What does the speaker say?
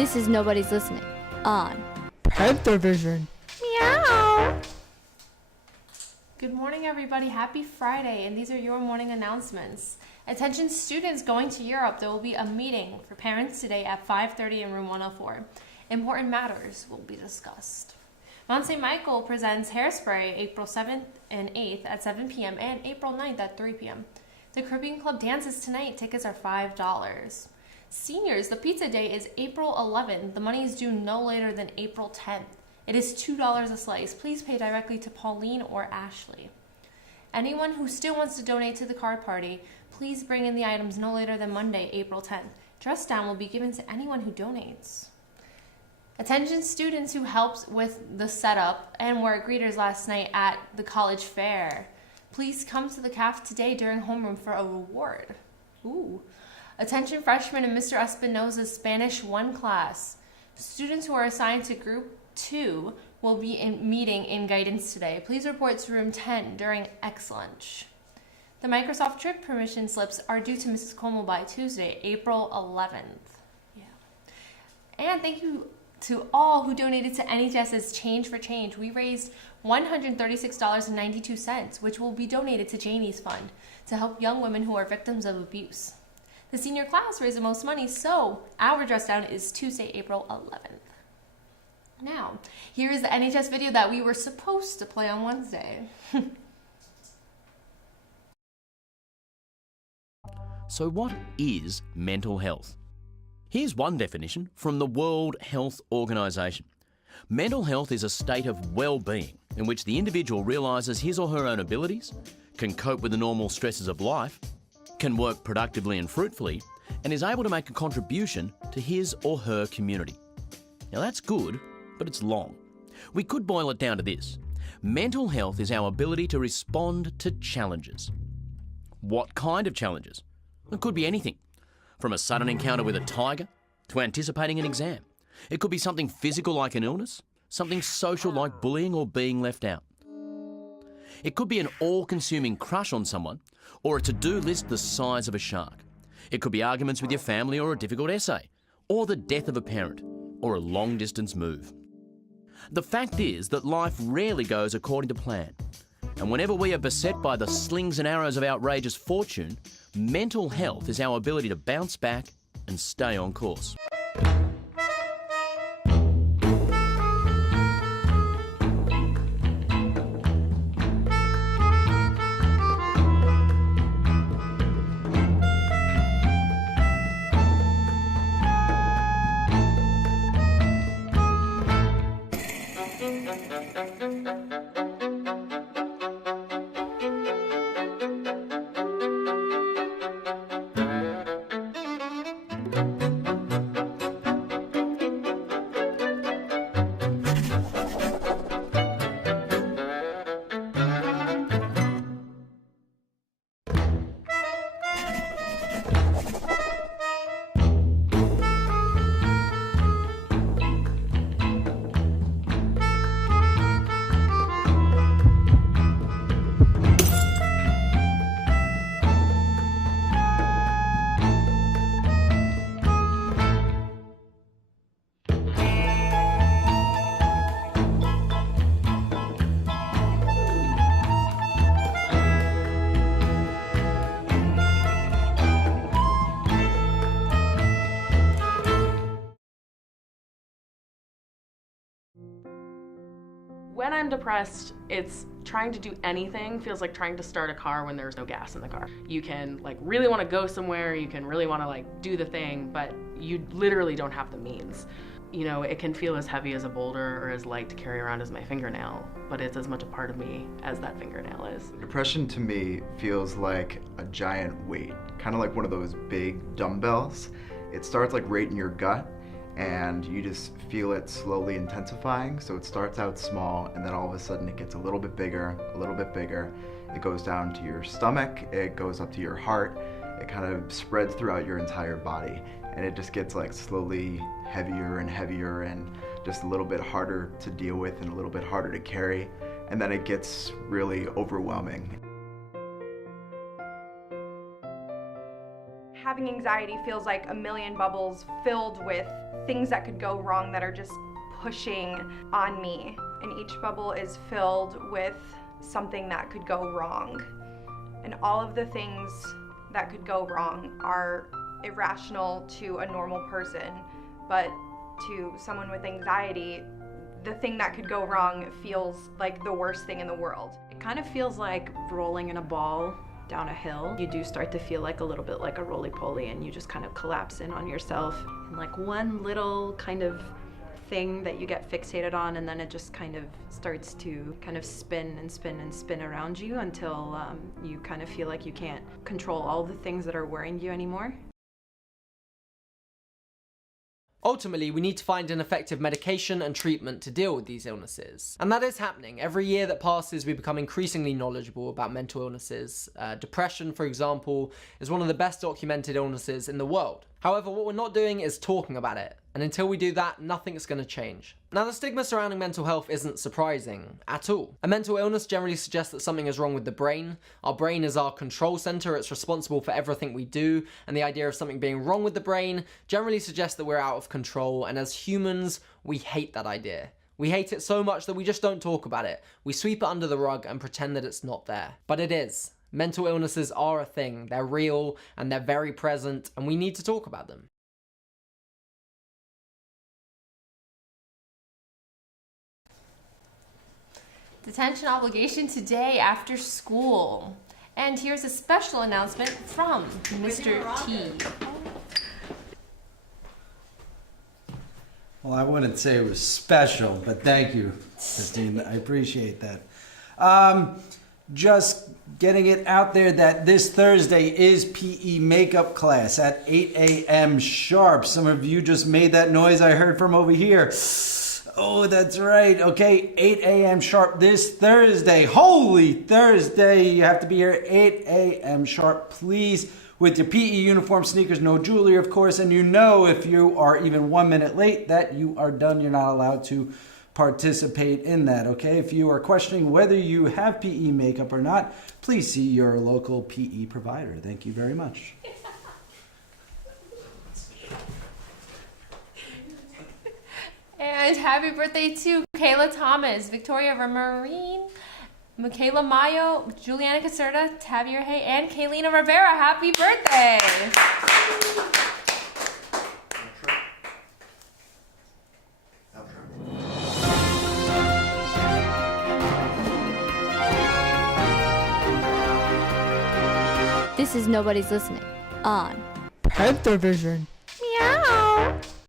This is Nobody's Listening on Panther Vision. Meow. Good morning, everybody. Happy Friday, and these are your morning announcements. Attention students going to Europe, there will be a meeting for parents today at 5:30 in room 104. Important matters will be discussed. Mount St. Michael presents Hairspray April 7th and 8th at 7 p.m. and April 9th at 3 p.m. The Caribbean Club dances tonight. Tickets are $5. Seniors, the pizza day is April 11th. The money is due no later than April 10th. It is $2 a slice. Please pay directly to Pauline or Ashley. Anyone who still wants to donate to the card party, please bring in the items no later than Monday, April 10th. Dress down will be given to anyone who donates. Attention students who helped with the setup and were greeters last night at the college fair. Please come to the caf today during homeroom for a reward. Ooh. Attention freshmen in Mr. Espinosa's Spanish 1 class. Students who are assigned to group 2 will be meeting in guidance today. Please report to room 10 during X-Lunch. The Microsoft trip permission slips are due to Mrs. Como by Tuesday, April 11th. Yeah. And thank you to all who donated to NHS's Change for Change. We raised $136.92, which will be donated to Janie's Fund to help young women who are victims of abuse. The senior class raised the most money, so our dress down is Tuesday, April 11th. Now, here is the NHS video that we were supposed to play on Wednesday. So what is mental health? Here's one definition from the World Health Organization. Mental health is a state of well-being in which the individual realises his or her own abilities, can cope with the normal stresses of life, can work productively and fruitfully, and is able to make a contribution to his or her community. Now that's good, but it's long. We could boil it down to this. Mental health is our ability to respond to challenges. What kind of challenges? It could be anything, from a sudden encounter with a tiger to anticipating an exam. It could be something physical like an illness, something social like bullying or being left out. It could be an all-consuming crush on someone or a to-do list the size of a shark. It could be arguments with your family or a difficult essay, or the death of a parent, or a long-distance move. The fact is that life rarely goes according to plan. And whenever we are beset by the slings and arrows of outrageous fortune, mental health is our ability to bounce back and stay on course. When I'm depressed, it's trying to do anything feels like trying to start a car when there's no gas in the car. You can really want to go somewhere, you can really want to do the thing, but you literally don't have the means. You know, it can feel as heavy as a boulder or as light to carry around as my fingernail, but it's as much a part of me as that fingernail is. Depression to me feels like a giant weight, kind of like one of those big dumbbells. It starts right in your gut, and you just feel it slowly intensifying. So it starts out small, and then all of a sudden it gets a little bit bigger, a little bit bigger. It goes down to your stomach, it goes up to your heart, it kind of spreads throughout your entire body, and it just gets slowly heavier and heavier and just a little bit harder to deal with and a little bit harder to carry, and then it gets really overwhelming. Having anxiety feels like a million bubbles filled with things that could go wrong that are just pushing on me. And each bubble is filled with something that could go wrong. And all of the things that could go wrong are irrational to a normal person, but to someone with anxiety, the thing that could go wrong feels like the worst thing in the world. It kind of feels like rolling in a ball down a hill. You do start to feel like a little bit like a roly-poly, and you just kind of collapse in on yourself. And like one little kind of thing that you get fixated on, and then it just kind of starts to kind of spin and spin and spin around you until you kind of feel like you can't control all the things that are worrying you anymore. Ultimately, we need to find an effective medication and treatment to deal with these illnesses. And that is happening. Every year that passes, we become increasingly knowledgeable about mental illnesses. Depression, for example, is one of the best documented illnesses in the world. However, what we're not doing is talking about it. And until we do that, nothing's going to change. Now, the stigma surrounding mental health isn't surprising at all. A mental illness generally suggests that something is wrong with the brain. Our brain is our control center, it's responsible for everything we do, and the idea of something being wrong with the brain generally suggests that we're out of control, and as humans, we hate that idea. We hate it so much that we just don't talk about it. We sweep it under the rug and pretend that it's not there. But it is. Mental illnesses are a thing. They're real, and they're very present, and we need to talk about them. Detention obligation today after school. And here's a special announcement from Mr. T. Well, I wouldn't say it was special, but thank you, Christine. I appreciate that. Just getting it out there that this Thursday is PE makeup class at 8 a.m. sharp. Some of you just made that noise I heard from over here. Oh, that's right. Okay, 8 a.m. sharp this Thursday. Holy Thursday. You have to be here at 8 a.m. sharp, please, with your PE uniform, sneakers, no jewelry, of course. And you know if you are even 1 minute late that you are done. You're not allowed to participate in that, okay? If you are questioning whether you have PE makeup or not, please see your local PE provider. Thank you very much. And happy birthday to Kayla Thomas, Victoria Vermarine, Michaela Mayo, Juliana Caserta, Tavia Hay, and Kaylina Rivera. Happy birthday! This is Nobody's Listening on Panther Vision. Meow.